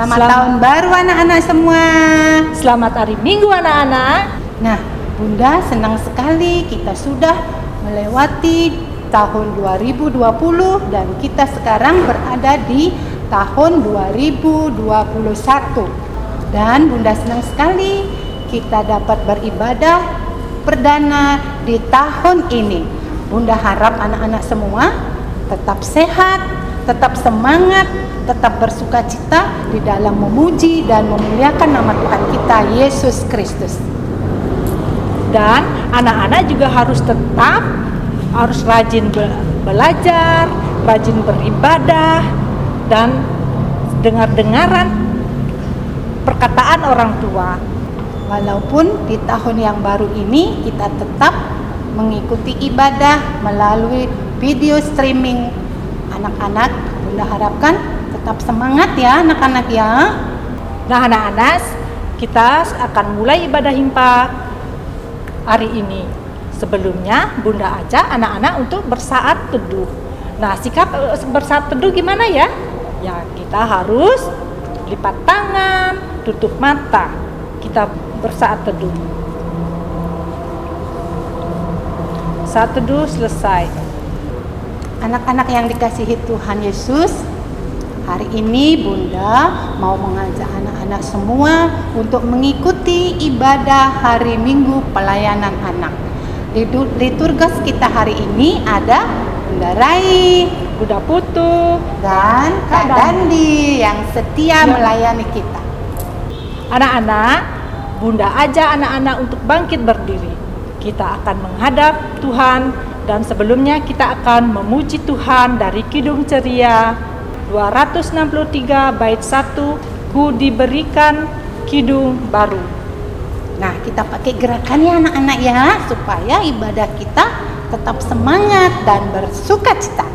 Selamat tahun baru anak-anak semua. Selamat hari Minggu anak-anak. Nah, Bunda senang sekali kita sudah melewati tahun 2020 dan kita sekarang berada di tahun 2021. Dan Bunda senang sekali kita dapat beribadah perdana di tahun ini. Bunda harap anak-anak semua tetap sehat, tetap semangat, tetap bersukacita di dalam memuji dan memuliakan nama Tuhan kita Yesus Kristus. Dan anak-anak juga harus rajin belajar, rajin beribadah, dan dengar-dengaran perkataan orang tua. Walaupun di tahun yang baru ini kita tetap mengikuti ibadah melalui video streaming. Anak-anak, Bunda harapkan tetap semangat ya anak-anak ya. Nah anak-anak, kita akan mulai ibadah himpa hari ini. Sebelumnya Bunda ajak anak-anak untuk bersaat teduh. Nah sikap bersaat teduh gimana ya? Ya kita harus lipat tangan, tutup mata. Kita bersaat teduh. Saat teduh selesai. Anak-anak yang dikasihi Tuhan Yesus, hari ini Bunda mau mengajak anak-anak semua untuk mengikuti ibadah hari Minggu pelayanan anak. Di liturgis kita hari ini ada Bunda Rai, Bunda Putu, dan Kak Dandi yang setia melayani kita. Anak-anak, Bunda ajak anak-anak untuk bangkit berdiri. Kita akan menghadap Tuhan dan sebelumnya kita akan memuji Tuhan dari Kidung Ceria 263 bait 1, Ku diberikan kidung baru. Nah, kita pakai gerakannya anak-anak ya, supaya ibadah kita tetap semangat dan bersukacita.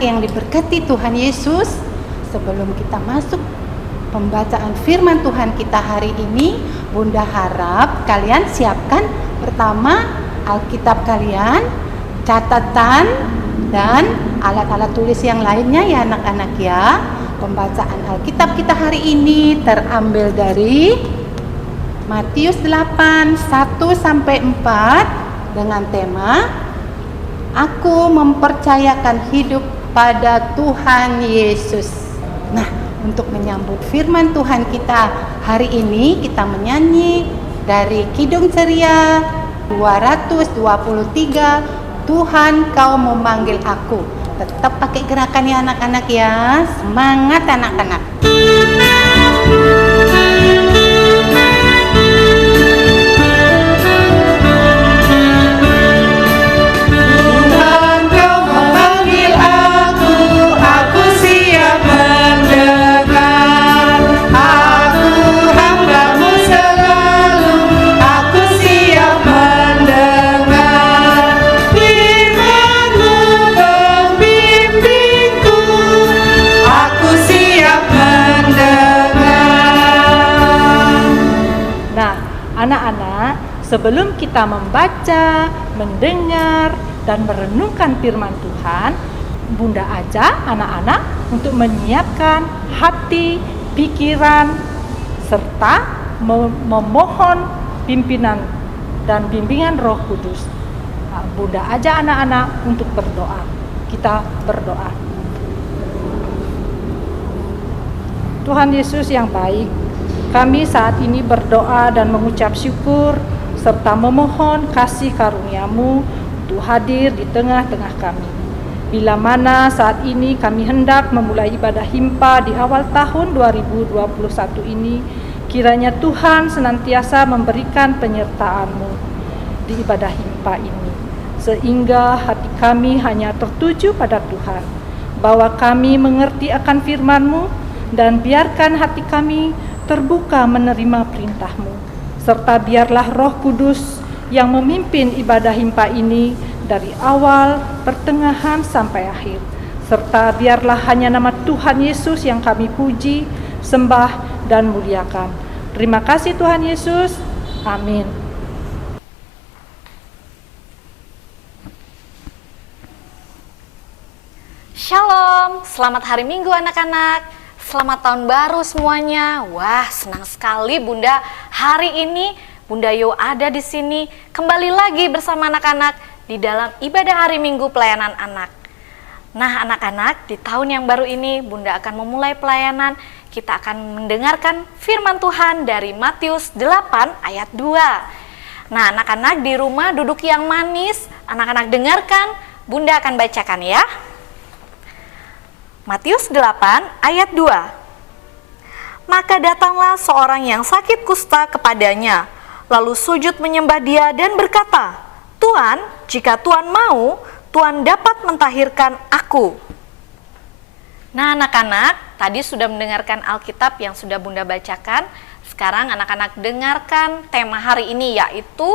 Yang diberkati Tuhan Yesus, sebelum kita masuk pembacaan firman Tuhan kita hari ini, Bunda harap kalian siapkan pertama Alkitab kalian, catatan, dan alat-alat tulis yang lainnya ya anak-anak ya. Pembacaan Alkitab kita hari ini terambil dari Matius 8, 1-4 dengan tema Aku mempercayakan hidup pada Tuhan Yesus. Nah, untuk menyambut firman Tuhan kita hari ini, kita menyanyi dari Kidung Ceria 223, Tuhan kau memanggil aku. Tetap pakai gerakan ya anak-anak ya. Semangat anak-anak. Anak-anak, sebelum kita membaca, mendengar, dan merenungkan firman Tuhan, Bunda ajak anak-anak untuk menyiapkan hati, pikiran, serta memohon pimpinan dan bimbingan Roh Kudus. Bunda ajak anak-anak untuk berdoa. Kita berdoa. Tuhan Yesus yang baik, kami saat ini berdoa dan mengucap syukur serta memohon kasih karunia-Mu untuk hadir di tengah-tengah kami. Bila mana saat ini kami hendak memulai ibadah himpa di awal tahun 2021 ini, Kiranya Tuhan senantiasa memberikan penyertaan-Mu di ibadah himpa ini, sehingga hati kami hanya tertuju pada Tuhan, bahwa kami mengerti akan firman-Mu, dan biarkan hati kami terbuka menerima perintah-Mu, serta biarlah Roh Kudus yang memimpin ibadah himpa ini dari awal, pertengahan, sampai akhir. Serta biarlah hanya nama Tuhan Yesus yang kami puji, sembah, dan muliakan. Terima kasih Tuhan Yesus. Amin. Shalom, selamat hari Minggu anak-anak. Selamat tahun baru semuanya. Wah, senang sekali Bunda hari ini Bunda Yo ada di sini kembali lagi bersama anak-anak di dalam ibadah hari Minggu pelayanan anak. Nah anak-anak, di tahun yang baru ini Bunda akan memulai pelayanan. Kita akan mendengarkan firman Tuhan dari Matius 8 ayat 2. Nah anak-anak di rumah duduk yang manis, anak-anak dengarkan, Bunda akan bacakan ya. Matius 8 ayat 2. Maka datanglah seorang yang sakit kusta kepadanya, lalu sujud menyembah dia dan berkata, Tuan, jika Tuan mau, Tuan dapat mentahirkan aku. Nah anak-anak, tadi sudah mendengarkan Alkitab yang sudah Bunda bacakan. Sekarang anak-anak dengarkan tema hari ini, yaitu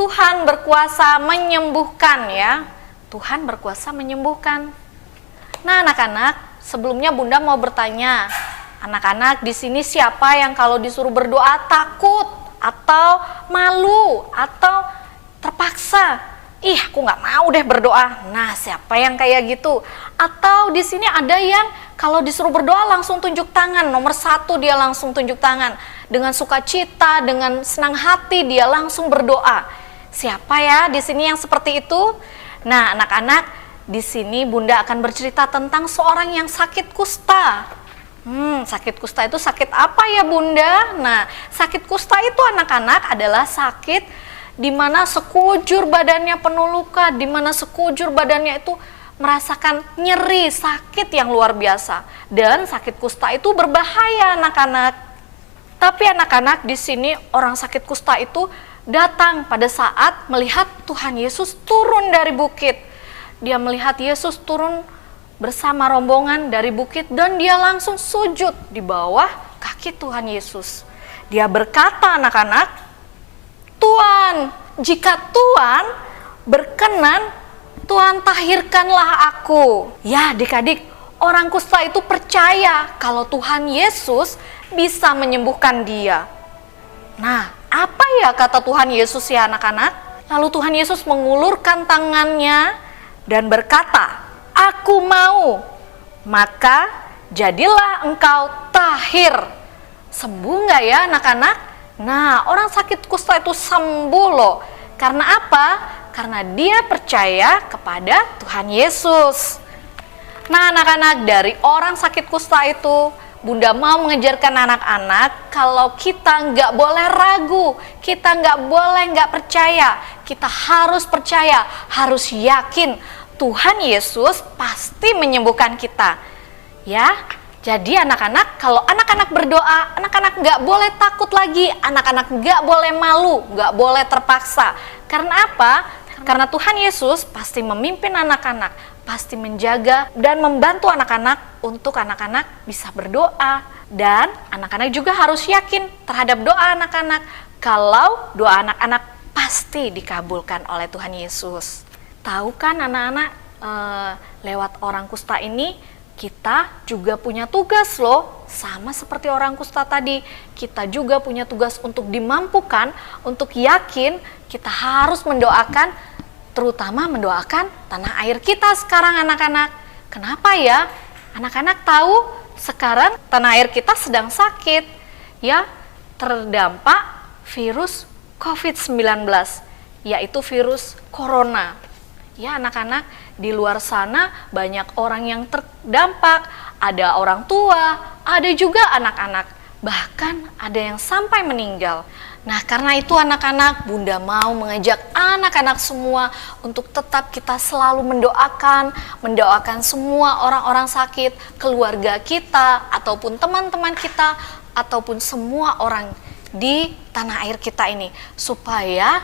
Tuhan berkuasa menyembuhkan ya. Tuhan berkuasa menyembuhkan. Nah anak-anak, sebelumnya Bunda mau bertanya, anak-anak di sini siapa yang kalau disuruh berdoa takut? Atau malu, atau terpaksa, ih aku nggak mau deh berdoa. Nah siapa yang kayak gitu? Atau di sini ada yang kalau disuruh berdoa langsung tunjuk tangan, nomor 1 dia langsung tunjuk tangan, dengan sukacita, dengan senang hati dia langsung berdoa. Siapa ya di sini yang seperti itu? Nah anak-anak, di sini Bunda akan bercerita tentang seorang yang sakit kusta. Sakit kusta itu sakit apa ya Bunda? Nah, sakit kusta itu anak-anak adalah sakit di mana sekujur badannya penuh luka, di mana sekujur badannya itu merasakan nyeri, sakit yang luar biasa. Dan sakit kusta itu berbahaya anak-anak. Tapi anak-anak di sini orang sakit kusta itu datang pada saat melihat Tuhan Yesus turun dari bukit. Dia melihat Yesus turun bersama rombongan dari bukit dan dia langsung sujud di bawah kaki Tuhan Yesus. Dia berkata anak-anak, Tuan, jika Tuan berkenan, Tuan tahirkanlah aku. Ya adik-adik, orang kusta itu percaya kalau Tuhan Yesus bisa menyembuhkan dia. Nah, apa ya kata Tuhan Yesus ya anak-anak? Lalu Tuhan Yesus mengulurkan tangannya dan berkata, Aku mau, maka jadilah engkau tahir. Sembuh nggak ya anak-anak? Nah, orang sakit kusta itu sembuh loh. Karena apa? Karena dia percaya kepada Tuhan Yesus. Nah anak-anak, dari orang sakit kusta itu, Bunda mau mengajarkan anak-anak kalau kita nggak boleh ragu, kita nggak boleh nggak percaya, kita harus percaya, harus yakin Tuhan Yesus pasti menyembuhkan kita. Ya, jadi anak-anak, kalau anak-anak berdoa, anak-anak nggak boleh takut lagi, anak-anak nggak boleh malu, nggak boleh terpaksa. Karena apa? Karena Tuhan Yesus pasti memimpin anak-anak, pasti menjaga dan membantu anak-anak untuk anak-anak bisa berdoa. Dan anak-anak juga harus yakin terhadap doa anak-anak, kalau doa anak-anak pasti dikabulkan oleh Tuhan Yesus. Tahu kan anak-anak, lewat orang kusta ini kita juga punya tugas loh, sama seperti orang kusta tadi. Kita juga punya tugas untuk dimampukan, untuk yakin kita harus mendoakan, terutama mendoakan tanah air kita sekarang anak-anak. Kenapa ya? Anak-anak tahu sekarang tanah air kita sedang sakit, ya, terdampak virus COVID-19, yaitu virus corona. Ya anak-anak, di luar sana banyak orang yang terdampak, ada orang tua, ada juga anak-anak. bahkan ada yang sampai meninggal. Nah, karena itu anak-anak, Bunda mau mengajak anak-anak semua untuk tetap kita selalu mendoakan semua orang-orang sakit, keluarga kita, ataupun teman-teman kita, ataupun semua orang di tanah air kita ini, supaya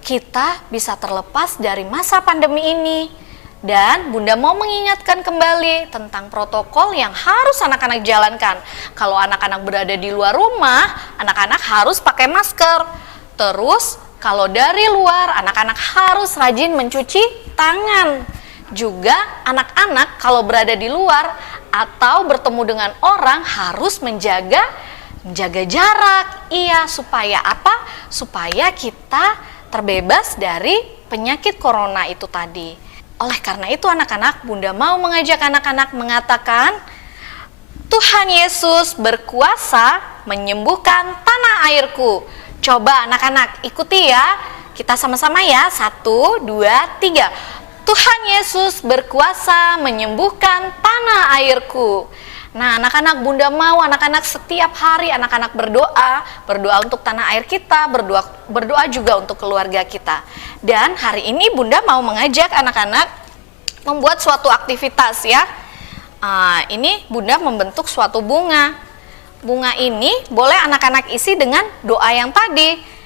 kita bisa terlepas dari masa pandemi ini. Dan Bunda mau mengingatkan kembali tentang protokol yang harus anak-anak jalankan. Kalau anak-anak berada di luar rumah, anak-anak harus pakai masker. Terus kalau dari luar, anak-anak harus rajin mencuci tangan. Juga anak-anak kalau berada di luar atau bertemu dengan orang harus menjaga jarak. Iya, supaya apa? Supaya kita terbebas dari penyakit corona itu tadi. Oleh karena itu anak-anak, Bunda mau mengajak anak-anak mengatakan, Tuhan Yesus berkuasa menyembuhkan tanah airku. Coba anak-anak ikuti ya, kita sama-sama ya, 1, 2, 3. Tuhan Yesus berkuasa menyembuhkan tanah airku. Nah, anak-anak, Bunda mau anak-anak setiap hari anak-anak berdoa untuk tanah air kita, berdoa juga untuk keluarga kita. Dan hari ini Bunda mau mengajak anak-anak membuat suatu aktivitas ya. Ini Bunda membentuk suatu bunga. Bunga ini boleh anak-anak isi dengan doa yang tadi.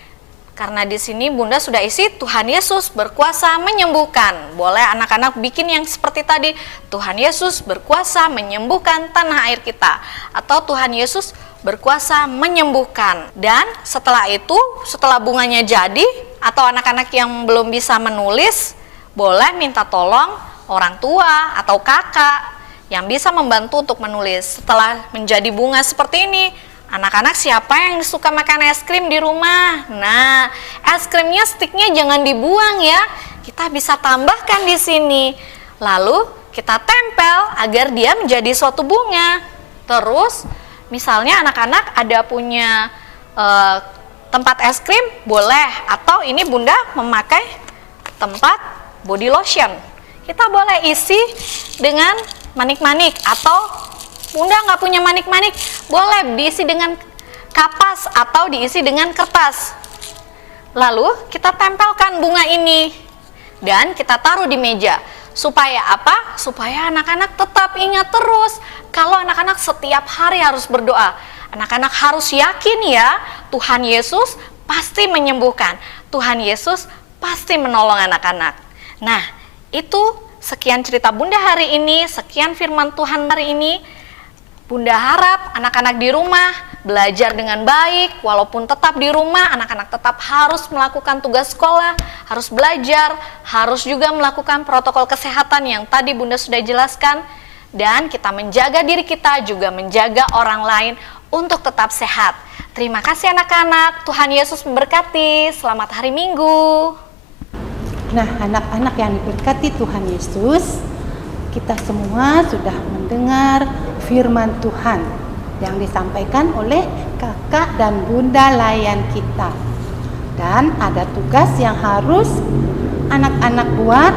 Karena di sini Bunda sudah isi Tuhan Yesus berkuasa menyembuhkan. Boleh anak-anak bikin yang seperti tadi, Tuhan Yesus berkuasa menyembuhkan tanah air kita, atau Tuhan Yesus berkuasa menyembuhkan. Dan setelah itu, setelah bunganya jadi, atau anak-anak yang belum bisa menulis, boleh minta tolong orang tua atau kakak yang bisa membantu untuk menulis. Setelah menjadi bunga seperti ini, anak-anak siapa yang suka makan es krim di rumah? Nah, es krimnya, stiknya jangan dibuang ya. Kita bisa tambahkan di sini. Lalu kita tempel agar dia menjadi suatu bunga. Terus, misalnya anak-anak ada punya tempat es krim, boleh. Atau ini Bunda memakai tempat body lotion. Kita boleh isi dengan manik-manik, atau Bunda nggak punya manik-manik, boleh diisi dengan kapas atau diisi dengan kertas. Lalu kita tempelkan bunga ini dan kita taruh di meja. Supaya apa? Supaya anak-anak tetap ingat terus kalau anak-anak setiap hari harus berdoa. Anak-anak harus yakin ya, Tuhan Yesus pasti menyembuhkan. Tuhan Yesus pasti menolong anak-anak. Nah, itu sekian cerita Bunda hari ini, sekian firman Tuhan hari ini. Bunda harap anak-anak di rumah belajar dengan baik, walaupun tetap di rumah, anak-anak tetap harus melakukan tugas sekolah, harus belajar, harus juga melakukan protokol kesehatan yang tadi Bunda sudah jelaskan, dan kita menjaga diri kita, juga menjaga orang lain untuk tetap sehat. Terima kasih anak-anak, Tuhan Yesus memberkati, selamat hari Minggu. Nah, anak-anak yang diberkati Tuhan Yesus, kita semua sudah mendengar firman Tuhan yang disampaikan oleh kakak dan bunda layan kita. Dan ada tugas yang harus anak-anak buat.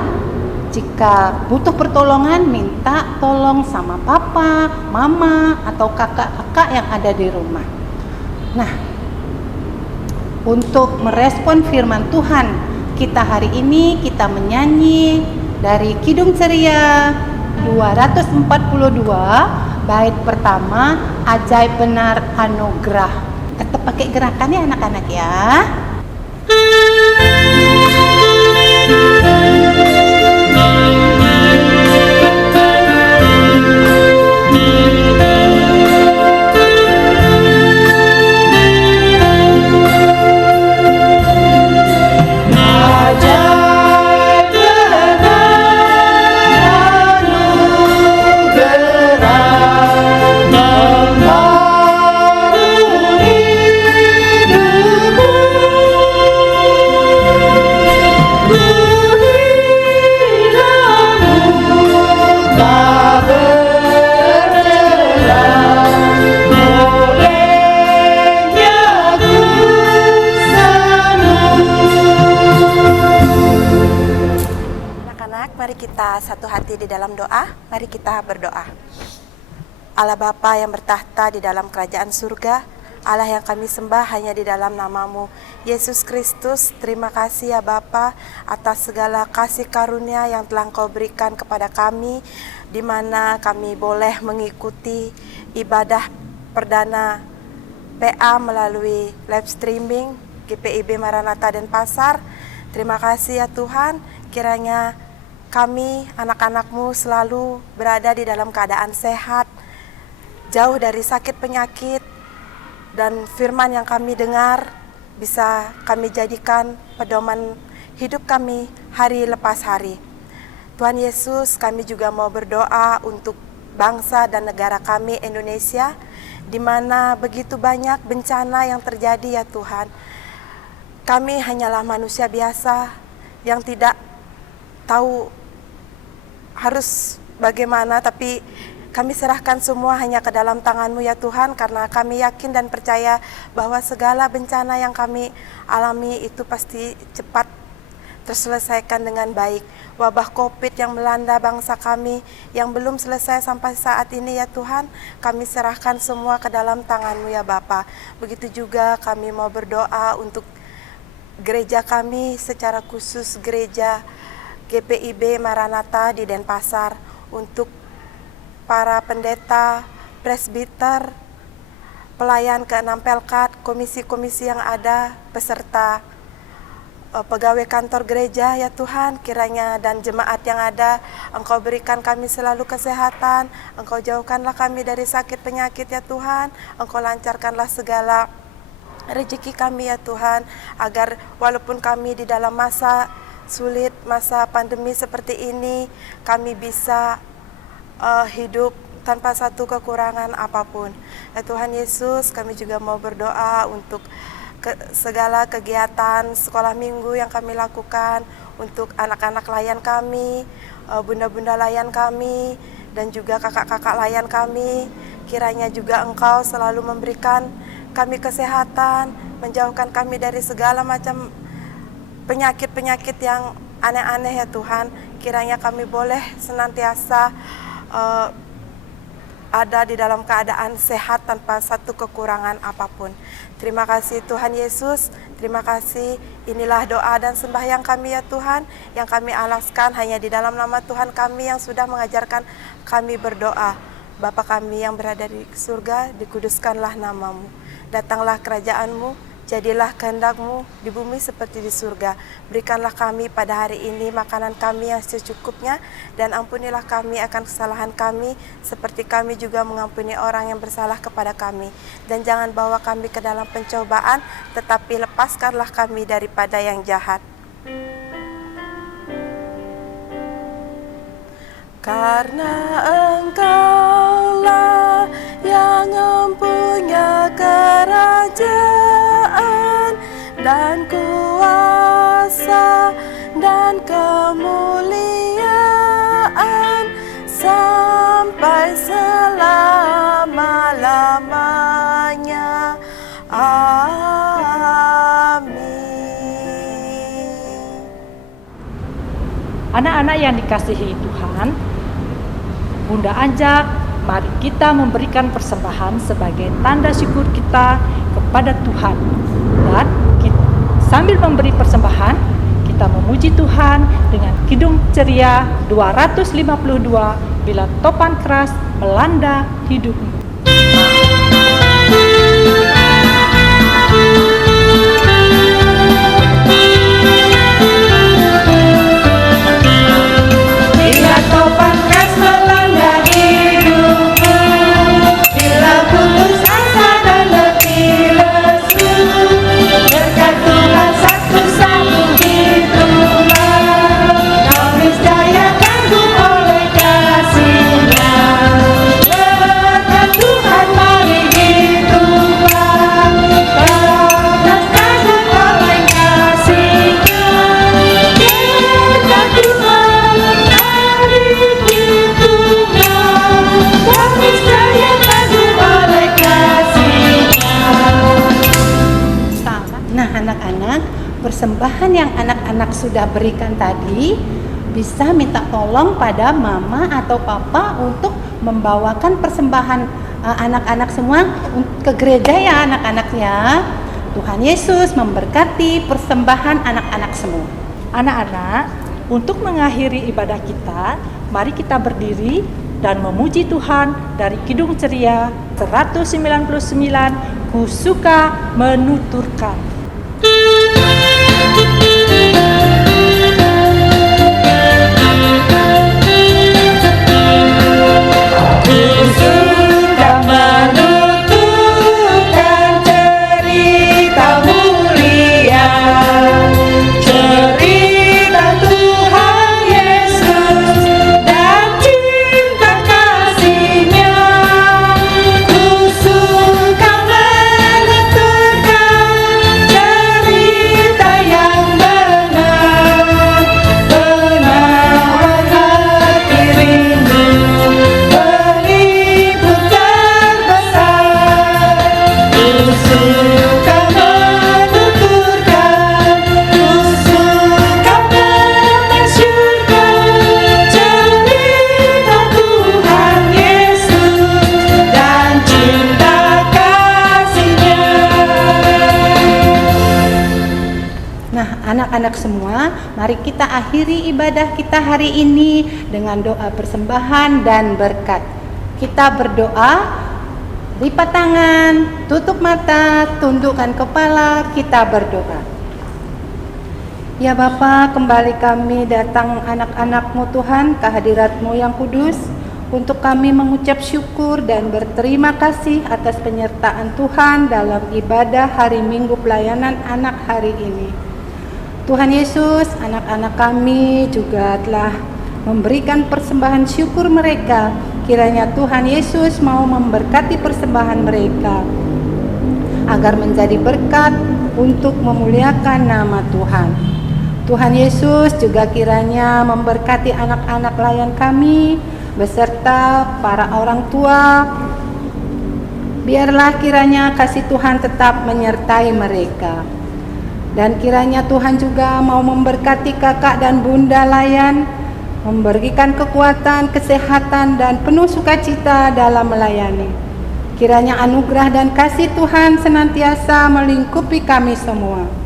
Jika butuh pertolongan, minta tolong sama papa, mama, atau kakak-kakak yang ada di rumah. Nah, untuk merespon firman Tuhan kita hari ini, kita menyanyi dari Kidung Ceria 242, bait pertama, Ajaib Benar Anugerah. Tetap pakai gerakannya anak-anak ya. Mari kita satu hati di dalam doa, mari kita berdoa. Allah Bapa yang bertahta di dalam kerajaan surga, Allah yang kami sembah hanya di dalam nama-Mu, Yesus Kristus. Terima kasih ya Bapa atas segala kasih karunia yang telah Engkau berikan kepada kami, di mana kami boleh mengikuti ibadah perdana PA melalui live streaming GPIB Maranatha Denpasar. Terima kasih ya Tuhan, kiranya kami anak-anak-Mu selalu berada di dalam keadaan sehat, jauh dari sakit penyakit, dan firman yang kami dengar bisa kami jadikan pedoman hidup kami hari lepas hari. Tuhan Yesus, kami juga mau berdoa untuk bangsa dan negara kami Indonesia, di mana begitu banyak bencana yang terjadi ya Tuhan. Kami hanyalah manusia biasa yang tidak tahu harus bagaimana, tapi kami serahkan semua hanya ke dalam tangan-Mu ya Tuhan, karena kami yakin dan percaya bahwa segala bencana yang kami alami itu pasti cepat terselesaikan dengan baik. Wabah COVID yang melanda bangsa kami yang belum selesai sampai saat ini ya Tuhan, kami serahkan semua ke dalam tangan-Mu ya Bapa. Begitu juga kami mau berdoa untuk gereja kami, secara khusus gereja GPIB Maranatha di Denpasar, untuk para pendeta, presbiter, pelayan ke-6 Pelkat, komisi-komisi yang ada, beserta pegawai kantor gereja ya Tuhan, kiranya dan jemaat yang ada, Engkau berikan kami selalu kesehatan, Engkau jauhkanlah kami dari sakit penyakit ya Tuhan, Engkau lancarkanlah segala rezeki kami ya Tuhan, agar walaupun kami di dalam masa sulit, masa pandemi seperti ini, kami bisa hidup tanpa satu kekurangan apapun. Ya Tuhan Yesus, kami juga mau berdoa untuk segala kegiatan sekolah minggu yang kami lakukan, untuk anak-anak layan kami, bunda-bunda layan kami, dan juga kakak-kakak layan kami. Kiranya juga Engkau selalu memberikan kami kesehatan, menjauhkan kami dari segala macam penyakit-penyakit yang aneh-aneh ya Tuhan. Kiranya kami boleh senantiasa ada di dalam keadaan sehat tanpa satu kekurangan apapun. Terima kasih Tuhan Yesus, terima kasih. Inilah doa dan sembahyang kami ya Tuhan, yang kami alaskan hanya di dalam nama Tuhan kami yang sudah mengajarkan kami berdoa. Bapa kami yang berada di surga, dikuduskanlah nama-Mu. Datanglah kerajaan-Mu, jadilah kehendak-Mu di bumi seperti di surga. Berikanlah kami pada hari ini makanan kami yang secukupnya, dan ampunilah kami akan kesalahan kami, seperti kami juga mengampuni orang yang bersalah kepada kami. Dan jangan bawa kami ke dalam pencobaan, tetapi lepaskanlah kami daripada yang jahat. Karena Engkaulah yang mempunyai kerajaan dan kuasa dan kemuliaan sampai selama-lamanya. Amin. Anak-anak yang dikasihi Tuhan, Bunda ajak, mari kita memberikan persembahan sebagai tanda syukur kita kepada Tuhan. Dan sambil memberi persembahan, kita memuji Tuhan dengan kidung ceria 252, bila topan keras melanda hidupmu. Bila topan keras melanda hidupmu, bila putus asa dan letih lesu, berkat Tuhan satu-satu hiduplah, kau niscaya kagum oleh kasih-Nya. Berkat Tuhan mari hiduplah, kau kagum oleh kasih-Nya. Berkat Tuhan mari hiduplah, kau niscaya kagum oleh kasih-Nya. Nah anak-anak, persembahan yang anak-anak sudah berikan tadi bisa minta tolong pada mama atau papa untuk membawakan persembahan anak-anak semua ke gereja ya anak-anak ya. Tuhan Yesus memberkati persembahan anak-anak semua. Anak-anak, untuk mengakhiri ibadah kita, mari kita berdiri dan memuji Tuhan dari Kidung Ceria 199, Ku suka menuturkan. Anak-anak semua, mari kita akhiri ibadah kita hari ini dengan doa persembahan dan berkat. Kita berdoa, lipat tangan, tutup mata, tundukkan kepala, kita berdoa. Ya Bapa, kembali kami datang anak-anak-Mu Tuhan, ke hadirat-Mu yang kudus, untuk kami mengucap syukur dan berterima kasih atas penyertaan Tuhan dalam ibadah hari Minggu pelayanan anak hari ini. Tuhan Yesus, anak-anak kami juga telah memberikan persembahan syukur mereka. Kiranya Tuhan Yesus mau memberkati persembahan mereka agar menjadi berkat untuk memuliakan nama Tuhan. Tuhan Yesus juga kiranya memberkati anak-anak layan kami beserta para orang tua. Biarlah kiranya kasih Tuhan tetap menyertai mereka. Dan kiranya Tuhan juga mau memberkati kakak dan bunda layan, memberikan kekuatan, kesehatan, dan penuh sukacita dalam melayani. Kiranya anugerah dan kasih Tuhan senantiasa melingkupi kami semua.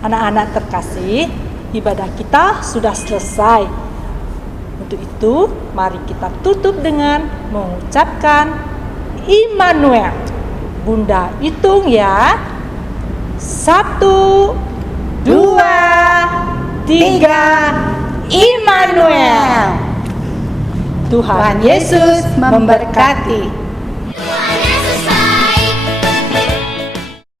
Anak-anak terkasih, ibadah kita sudah selesai. Untuk itu, mari kita tutup dengan mengucapkan Immanuel. Bunda hitung ya. 1, 2, 3, Immanuel. Tuhan Yesus memberkati.